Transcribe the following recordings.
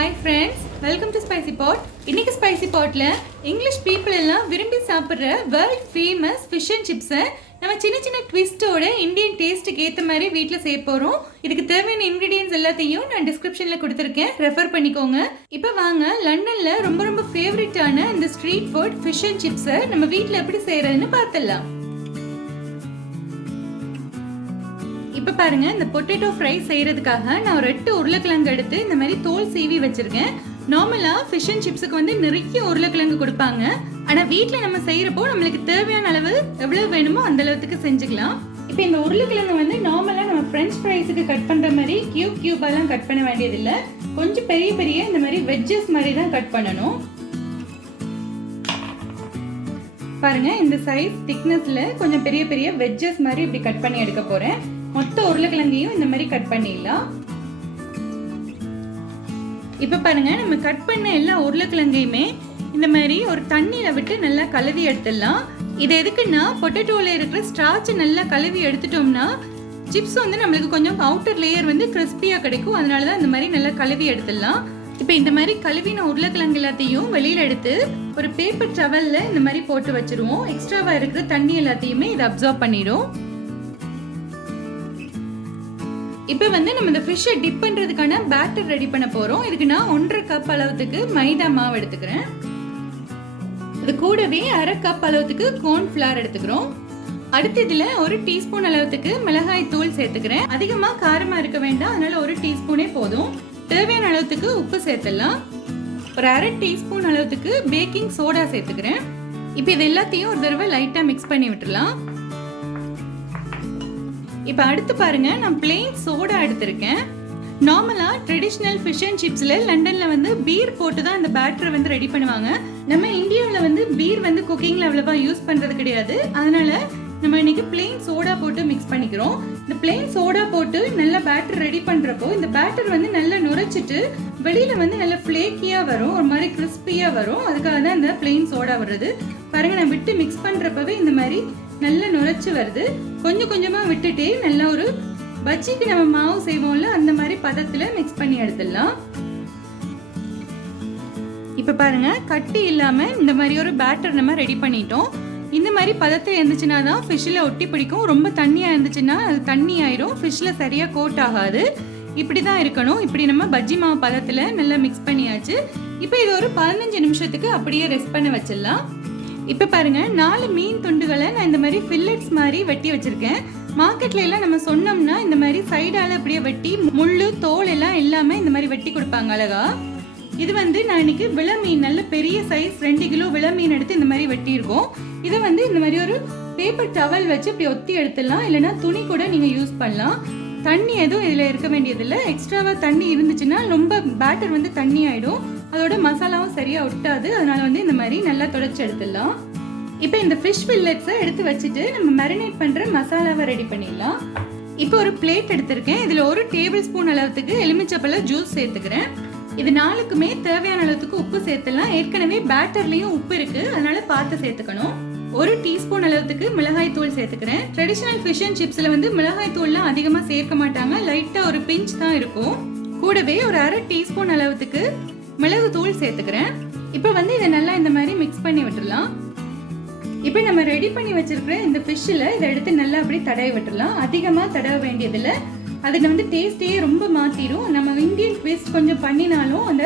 Hi friends, welcome to spicy pot. இன்னைக்கு spicy பாட்ல English people எல்லாம் விரும்பி சாப்பிட்ற வேர்ல்ட் ஃபேமஸ் ஃபிஷ் அண்ட் சிப்ஸை நம்ம சின்ன சின்ன ட்விஸ்டோட இந்தியன் டேஸ்ட்டுக்கு ஏற்ற மாதிரி வீட்டில் செய்ய போகிறோம். இதுக்கு தேவையான இன்க்ரீடியன்ஸ் எல்லாத்தையும் நான் டிஸ்கிரிப்ஷனில் கொடுத்துருக்கேன், ரெஃபர் பண்ணிக்கோங்க. இப்போ வாங்க லண்டனில் ரொம்ப ரொம்ப ஃபேவரட்டான இந்த ஸ்ட்ரீட் ஃபுட் ஃபிஷ் அண்ட் சிப்ஸை நம்ம வீட்டில் எப்படி செய்கிறதுன்னு பார்த்துடலாம். இப்போ பாருங்க, இந்த பொட்டேட்டோ ஃப்ரை செய்யறதுக்காக நான் ஒரு 8 உருளைக்கிழங்கு எடுத்து இந்த மாதிரி தோல் சீவி வச்சிருக்கேன். நார்மலா ஃபிஷ் அண்ட் சிப்ஸுக்கு வந்து நிறைய உருளைக்கிழங்கு கொடுப்பாங்க. ஆனா வீட்டில் நம்ம செய்யறப்போ நம்மளுக்கு தேவையான அளவு எவ்வளவு வேணுமோ அந்த அளவுக்கு செஞ்சுக்கலாம். இப்போ இந்த உருளைக்கிழங்கு வந்து நார்மலா நம்ம ஃப்ரெஞ்ச் ஃப்ரைஸுக்கு கட் பண்ற மாதிரி கியூபாலாம் கட் பண்ண வேண்டியதில்லை. கொஞ்சம் பெரிய பெரிய இந்த மாதிரி வெட்ஜஸ் மாதிரி தான் கட் பண்ணணும். பாருங்க, இந்த சைஸ் திக்னஸ்ல கொஞ்சம் பெரிய பெரிய வெட்ஜஸ் மாதிரி இப்படி கட் பண்ணி எடுக்க போறேன். மொத்த உருளைக்கிழங்கையும் இந்த மாதிரி கட் பண்ணிடலாம். இப்ப பாருங்க, நம்ம கட் பண்ண எல்லா உருளைக்கிழங்கையுமே இந்த மாதிரி ஒரு தண்ணியில விட்டு நல்லா கழுவி எடுத்துடலாம். இது எதுக்குன்னா, பொட்டேட்டோல இருக்கிற ஸ்டார்ச் நல்லா கழுவி எடுத்துட்டோம்னா சிப்ஸ் வந்து நம்மளுக்கு கொஞ்சம் அவுட்டர் லேயர் வந்து கிறிஸ்பியா கிடைக்கும். அதனாலதான் இந்த மாதிரி நல்லா கழுவி எடுத்துடலாம். இப்போ இந்த மாதிரி கழுவின உருளைக்கிழங்கு எல்லாத்தையும் வெளியில எடுத்து ஒரு பேப்பர் டவல்ல இந்த மாதிரி போட்டு வச்சிருவோம். எக்ஸ்ட்ராவா இருக்கிற தண்ணி எல்லாத்தையுமே இதை அப்சர்வ் பண்ணிடும். இப்போ வந்து நம்ம இந்த ஃபிஷ்ஷை டிப் பண்றதுக்கான பேட்டர் ரெடி பண்ண போறோம். இதுக்கு நான் 1.5 கப் அளவுக்கு மைதா மாவு எடுத்துக்கிறேன். இது கூடவே 1/2 கப் அளவுக்கு கார்ன்ஃபிளவர் எடுத்துக்கிறோம். அடுத்து இதுல 1 டீஸ்பூன் அளவுக்கு மிளகாய் தூள் சேர்த்துக்கிறேன். அதிகமா காரமா இருக்க வேண்டாம், அதனால 1 டீஸ்பூனே போதும். தேவையான அளவுக்கு உப்பு சேர்த்துடலாம். ஒரு 1/2 டீஸ்பூன் அளவுக்கு பேக்கிங் சோடா சேர்த்துக்கிறேன். இப்போ இது எல்லாத்தையும் ஒரு தடவை லைட்டா மிக்ஸ் பண்ணி விட்டுறலாம். இப்போ அடுத்து பாருங்க, நான் பிளெயின் சோடா எடுத்திருக்கேன். நார்மலா ட்ரெடிஷ்னல் ஃபிஷ் அண்ட் சிப்ஸ்ல லண்டன்ல வந்து பீர் போட்டு தான் இந்த பேட்டரை வந்து ரெடி பண்ணுவாங்க. நம்ம இந்தியாவில் வந்து பீர் வந்து குக்கிங்ல அவ்வளவா யூஸ் பண்றது கிடையாது. அதனால நம்ம இன்னைக்கு பிளெயின் சோடா போட்டு மிக்ஸ் பண்ணிக்கிறோம். இந்த பிளெயின் சோடா போட்டு நல்ல பேட்டர் ரெடி பண்றப்போ இந்த பேட்டர் வந்து நல்லா நுரைச்சிட்டு வெளியில வந்து நல்ல ஃபிளேக்கியா வரும், ஒரு மாதிரி கிறிஸ்பியா வரும். அதுக்காக தான் இந்த பிளெயின் சோடா வருது. பாருங்க, நான் விட்டு மிக்ஸ் பண்றப்பவே இந்த மாதிரி நல்லா நுரைச்சு வருது. கொஞ்சம் கொஞ்சமா விட்டுட்டே நல்லா ஒரு பஜ்ஜிக்கு நம்ம மாவு செய்வோம்ல அந்த மாதிரி பதத்துல மிக்ஸ் பண்ணி எடுத்துடலாம். இப்ப பாருங்க, கட்டி இல்லாம இந்த மாதிரி ஒரு பேட்டர் நம்ம ரெடி பண்ணிட்டோம். இந்த மாதிரி பதத்தில் இருந்துச்சுன்னா தான் ஃபிஷ்ஷில் ஒட்டி பிடிக்கும். ரொம்ப தண்ணியாக இருந்துச்சுன்னா அது தண்ணி ஆயிரும், ஃபிஷ்ஷில் சரியாக கோட் ஆகாது. இப்படி தான் இருக்கணும். இப்படி நம்ம பஜ்ஜி மாவு பதத்தில் நல்லா மிக்ஸ் பண்ணியாச்சு. இப்போ இது ஒரு 15 நிமிஷத்துக்கு அப்படியே ரெஸ்ட் பண்ண வச்சிடலாம். இப்போ பாருங்க, 4 மீன் துண்டுகளை நான் இந்த மாதிரி ஃபில்லட்ஸ் மாதிரி வெட்டி வச்சிருக்கேன். மார்க்கெட்ல எல்லாம் நம்ம சொன்னோம்னா இந்த மாதிரி சைடால அப்படியே வெட்டி முள்ளு தோல் எல்லாம் இல்லாம இந்த மாதிரி வெட்டி கொடுப்பாங்க அழகா. இது வந்து நான் இன்னைக்கு விள மீன், நல்ல பெரிய சைஸ் 2 கிலோ விள மீன் எடுத்து இந்த மாதிரி வெட்டி இருக்கோம். இதை வந்து இந்த மாதிரி ஒரு பேப்பர் டவல் வச்சு இப்படி ஒத்தி எடுத்துடலாம். இல்லைன்னா துணி கூட நீங்க யூஸ் பண்ணலாம். தண்ணி எதுவும் இதுல இருக்க வேண்டியதில்லை. எக்ஸ்ட்ராவா தண்ணி இருந்துச்சுன்னா ரொம்ப பேட்டர் வந்து தண்ணி ஆயிடும், அதோட மசாலாவும் சரியா ஒட்டாது. அதனால வந்து இந்த மாதிரி நல்லா தொடச்சு எடுத்துடலாம். இப்போ இந்த ஃபிஷ் ஃபில்லட்ஸை எடுத்து வச்சுட்டு நம்ம மேரினேட் பண்ற மசாலாவை ரெடி பண்ணிடலாம். இப்போ ஒரு பிளேட் எடுத்திருக்கேன். இதுல 1 டேபிள் ஸ்பூன் அளவுக்கு எலுமிச்சப்பழ ஜூஸ் சேர்த்துக்கிறேன். இது 4க்குமே தேவையான அளவுக்கு உப்பு சேர்த்துலாம். ஏற்கனவே பேட்டர்லயும் உப்பு இருக்கு, அதனால பார்த்து சேர்த்துக்கணும். 1 டீஸ்பூன் அளவுக்கு மிளகாய் தூள் சேர்த்துக்கிறேன். ட்ரெடிஷனல் ஃபிஷ் அண்ட் சிப்ஸ்ல வந்து மிளகாய் தூள்லாம் அதிகமா சேர்க்க மாட்டாங்க, லைட்டா ஒரு பிஞ்ச் தான் இருக்கும். கூடவே ஒரு 1/2 டீஸ்பூன் அளவுக்கு மிளகு தூள் சேர்த்துக்கிறேன். இப்போ வந்து இதை நல்லா இந்த மாதிரி மிக்ஸ் பண்ணி விட்டுடலாம். இப்போ நம்ம ரெடி பண்ணி வச்சிருக்கிற இந்த ஃபிஷ்ஷில் இதை எடுத்து நல்லா அப்படி தடவி விட்டுடலாம். அதிகமா தடவ வேண்டியதில்லை, அது வந்து டேஸ்டே ரொம்ப மாத்திரும். நம்ம இந்தியன் ட்விஸ்ட் கொஞ்சம் பண்ணினாலும் அந்த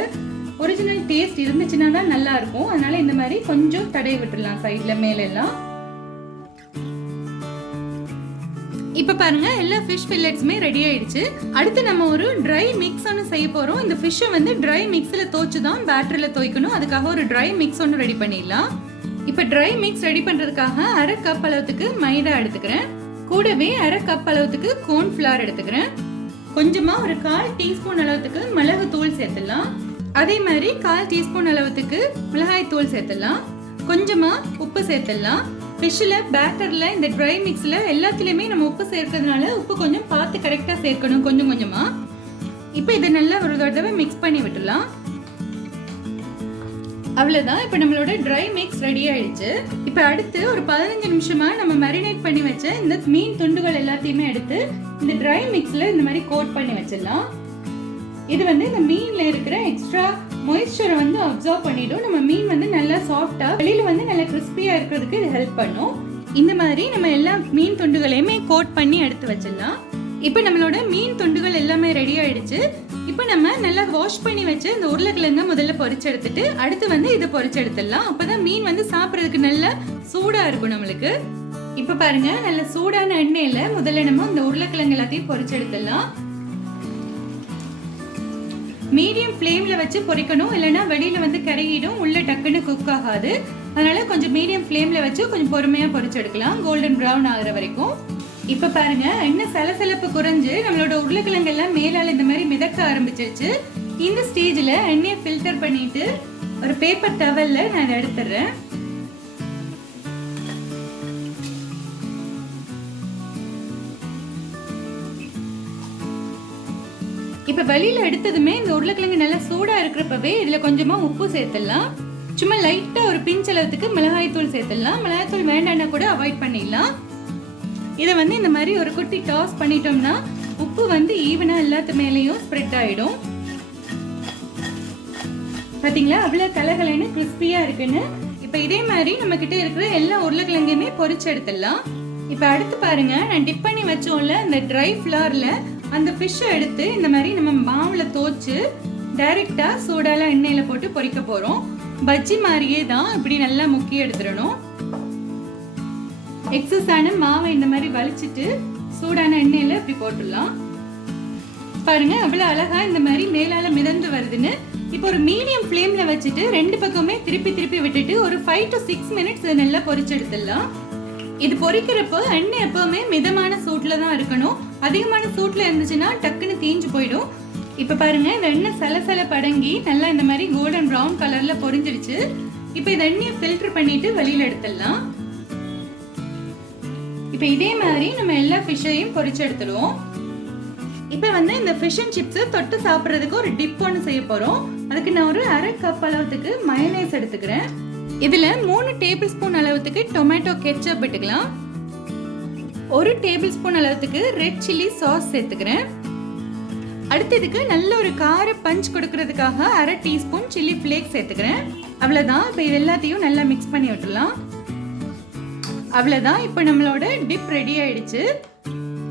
ஒரிஜினல் டேஸ்ட் இருந்துச்சுன்னா தான் நல்லா இருக்கும். அதனால இந்த மாதிரி கொஞ்சம் தடவி விட்டுடலாம் சைட்ல மேலெல்லாம். இப்ப பாருங்க, எல்லா ஃபிஷ் ஃபில்லட்ஸுமே ரெடி ஆயிடுச்சு. அடுத்து நம்ம ஒரு ட்ரை மிக்ஸ் ஒன்று செய்ய போறோம். இந்த ஃபிஷ்ஷை வந்து ட்ரை மிக்ஸில் தோச்சு தான் பேட்டர்ல தோய்க்கணும். அதுக்காக ஒரு ட்ரை மிக்ஸ் ஒன்று ரெடி பண்ணிடலாம். இப்போ ட்ரை மிக்ஸ் ரெடி பண்றதுக்காக 1/2 கப் அளவுக்கு மைதா எடுத்துக்கிறேன். கூடவே 1/2 கப் அளவுக்கு கார்ன்ஃபிளவர் எடுத்துக்கிறேன். கொஞ்சமா ஒரு 1/4 டீஸ்பூன் அளவுக்கு மிளகு தூள் சேர்த்துடலாம். அதே மாதிரி 1/4 டீஸ்பூன் அளவுக்கு மிளகாய் தூள் சேர்த்துடலாம். கொஞ்சமா உப்பு சேர்த்துடலாம். ஃபிஷ்ஷில் பேட்டர்ல இந்த ட்ரை மிக்ஸ்ல எல்லாத்துலயுமே நம்ம உப்பு சேர்க்கறதுனால உப்பு கொஞ்சம் பார்த்து கரெக்டா சேர்க்கணும், கொஞ்சம் கொஞ்சமா. இப்போ இதை நல்லா ஒரு தடவை மிக்ஸ் பண்ணி விட்டுலாம். அவ்வளவுதான். இப்போ நம்மளோட ட்ரை மிக்ஸ் ரெடி ஆயிடுச்சு. இப்போ அடுத்து ஒரு 15 நிமிஷமா நம்ம மேரினேட் பண்ணி வச்ச இந்த மீன் துண்டுகள் எல்லாத்தையுமே எடுத்து இந்த ட்ரை மிக்ஸ்ல இந்த மாதிரி கோட் பண்ணி வச்சிடலாம். இது வந்து இந்த மீன்ல இருக்கிற எக்ஸ்ட்ரா மாய்ஸ்சரை வந்து அப்சர்வ் பண்ணிடும். நம்ம மீன் வந்து நல்லா சாஃப்டா வெளியில வந்து நல்லா கிறிஸ்பியா இருக்கிறதுக்கு இது ஹெல்ப் பண்ணும். இந்த மாதிரி நம்ம எல்லா மீன் துண்டுகளையுமே கோட் பண்ணி எடுத்து வச்சிடலாம். இப்போ நம்மளோட மீன் துண்டுகள் எல்லாமே ரெடி ஆயிடுச்சு. இப்போ நம்ம நல்லா வாஷ் பண்ணி வச்சு இந்த உருளைக்கிழங்க முதல்ல பொரிச்சு எடுத்துட்டு அடுத்து வந்து இதை பொரிச்சு எடுத்துடலாம். அப்பதான் மீன் வந்து சாப்பிட்றதுக்கு நல்லா சூடா இருக்கும் நம்மளுக்கு. இப்போ பாருங்க, நல்ல சூடான எண்ணெயில முதல்ல நம்ம இந்த உருளைக்கிழங்கு எல்லாத்தையும் பொரிச்சு எடுத்துடலாம். மீடியம் ஃப்ளேம்ல வச்சு பொரிக்கணும், இல்லைன்னா வெளியில வந்து கருகிடும், உள்ள டக்குன்னு குக் ஆகாது. அதனால கொஞ்சம் மீடியம் ஃப்ளேம்ல வச்சு கொஞ்சம் பொறுமையா பொரிச்சு எடுக்கலாம், கோல்டன் ப்ரௌன் ஆகுற வரைக்கும். இப்ப பாருங்க, எண்ணெய் சலசலப்பு குறைஞ்சு நம்மளோட உருளைக்கிழங்கு எல்லாம் மேலால இந்த மாதிரி மிதக்க ஆரம்பிச்சிருச்சு. இந்த ஸ்டேஜ்ல எண்ணெயை ஃபில்டர் பண்ணிட்டு ஒரு பேப்பர் டவல்ல நான் எடுத்துறேன். இப்ப வெளியில எடுத்ததுமே இந்த உருளைக்கிழங்கு நல்லா சூடா இருக்கிறப்பவே இதுல கொஞ்சமா உப்பு சேர்த்துடலாம். சும்மா லைட்டா ஒரு பிஞ்ச் அளவுக்கு மிளகாய் தூள் சேர்த்துடலாம். மிளகாய் தூள் வேண்டாம்னா கூட அவாய்ட் பண்ணிடலாம். இதை வந்து இந்த மாதிரி ஒரு குட்டி டாஸ் பண்ணிட்டோம்னா உப்பு வந்து ஈவனா எல்லாத்து மேலேயும் ஸ்ப்ரெட் ஆயிடும். பாத்தீங்களா, அவ்வளவு கலகலன்னு கிறிஸ்பியா இருக்குன்னு. இப்ப இதே மாதிரி நம்ம கிட்ட இருக்கிற எல்லா உருளைக்கிழங்கையுமே பொரிச்சு எடுத்துடலாம். இப்ப அடுத்து பாருங்க, நான் டிப் பண்ணி வச்சோம்ல இந்த ட்ரை ஃபிளவர்ல அந்த ஃபிஷ்ஷை எடுத்து இந்த மாதிரி நம்ம மாவுல தோச்சு டைரக்டா சூடால எண்ணெயில போட்டு பொரிக்க போறோம். பஜ்ஜி மாதிரியே தான், இப்படி நல்லா முக்கி எடுத்துடணும். எக்ஸஸான மாவை இந்த மாதிரி வலிச்சிட்டு சூடான எண்ணெயில இப்படி போட்டுடலாம். பாருங்க, அவ்வளவு அழகா இந்த மாதிரி மேலால மிதந்து வருதுன்னு. இப்போ ஒரு மீடியம் ஃப்ளேம்ல வச்சுட்டு ரெண்டு பக்கமே திருப்பி திருப்பி விட்டுட்டு ஒரு 5 to 6 மினிட்ஸ் நல்லா பொரிச்சு எடுத்துடலாம். இது பொரிக்கிறப்போ எண்ணெய் எப்பவுமே மிதமான சூட்ல தான் இருக்கணும். அதிகமான சூட்ல இருந்துச்சுன்னா டக்குன்னு தீஞ்சு போயிடும். இப்ப பாருங்க, இந்த எண்ணெய் சலசல படங்கி நல்லா இந்த மாதிரி கோல்டன் ப்ரௌன் கலர்ல பொரிஞ்சிருச்சு. இப்ப இந்த எண்ணெயை ஃபில்டர் பண்ணிட்டு வெளியில எடுத்துடலாம். இப்ப இதே மாதிரி நம்ம எல்லா ஃபிஷ்ஷையும் பொரிச்சு எடுத்துடுவோம். இப்ப வந்து இந்த ஃபிஷ் அண்ட் சிப்ஸ் தொட்டு சாப்பிட்றதுக்கு ஒரு டிப் ஒன்று செய்ய போறோம். அதுக்கு நான் ஒரு 1/2 கப் அளவுக்கு மயோனைஸ் எடுத்துக்கிறேன். இதுல 3 டேபிள் ஸ்பூன் அளவுக்கு டொமேட்டோ கெச்சப் விட்டுக்கலாம். 1 டேபிள் ஸ்பூன் அளவுக்கு ரெட் சில்லி சாஸ் சேர்த்துக்கிறேன். அடுத்து இதுக்கு நல்ல ஒரு கார பஞ்ச் கொடுக்கறதுக்காக 1/2 டீஸ்பூன் சில்லி ஃபிளேக்ஸ் சேர்த்துக்கிறேன். அவ்வளவுதான். இப்போ இது எல்லாத்தையும் நல்லா மிக்ஸ் பண்ணி விட்டுடலாம். அவ்வளவுதான், இப்போ நம்மளோட டிப் ரெடி ஆயிடுச்சு.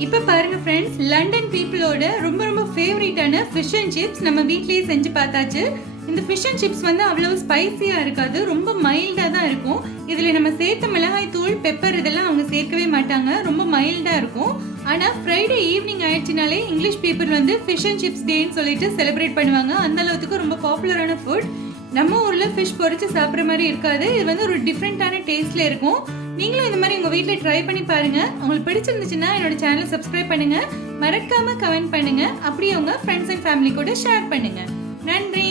இப்போ பாருங்க ஃப்ரெண்ட்ஸ், லண்டன் பீப்புளோட ரொம்ப ரொம்ப ஃபேவரட்டான ஃபிஷ் அண்ட் சிப்ஸ் நம்ம வீட்லயே செஞ்சு பார்த்தாச்சு. இந்த ஃபிஷ் அண்ட் சிப்ஸ் வந்து அவ்வளவு ஸ்பைசியா இருக்காது, ரொம்ப மைல்டா தான் இருக்கும். இதுல நம்ம சேர்த்த மிளகாய் தூள், பெப்பர் இதெல்லாம் அவங்க சேர்க்கவே மாட்டாங்க, ரொம்ப மைல்டா இருக்கும். ஆனா ஃப்ரைடே ஈவினிங் ஆயிடுச்சுனாலே இங்கிலீஷ் பீப்புள் வந்து ஃபிஷ் அண்ட் சிப்ஸ் டேன்னு சொல்லிட்டு செலிப்ரேட் பண்ணுவாங்க. அந்த அளவுக்கு ரொம்ப பாப்புலரான ஃபுட். நம்ம ஊர்ல ஃபிஷ் பொரிச்சு சாப்பிட்ற மாதிரி இருக்காது, இது வந்து ஒரு டிஃப்ரெண்டான டேஸ்ட்ல இருக்கும். நீங்களும் இந்த மாதிரி உங்க வீட்டில் ட்ரை பண்ணி பாருங்க. உங்களுக்கு பிடிச்சிருந்துச்சுன்னா என்னோட சேனலை சப்ஸ்கிரைப் பண்ணுங்க, மறக்காம கமெண்ட் பண்ணுங்க, அப்படியே உங்க ஃப்ரெண்ட்ஸ் அண்ட் ஃபேமிலி கூட ஷேர் பண்ணுங்க. நன்றி.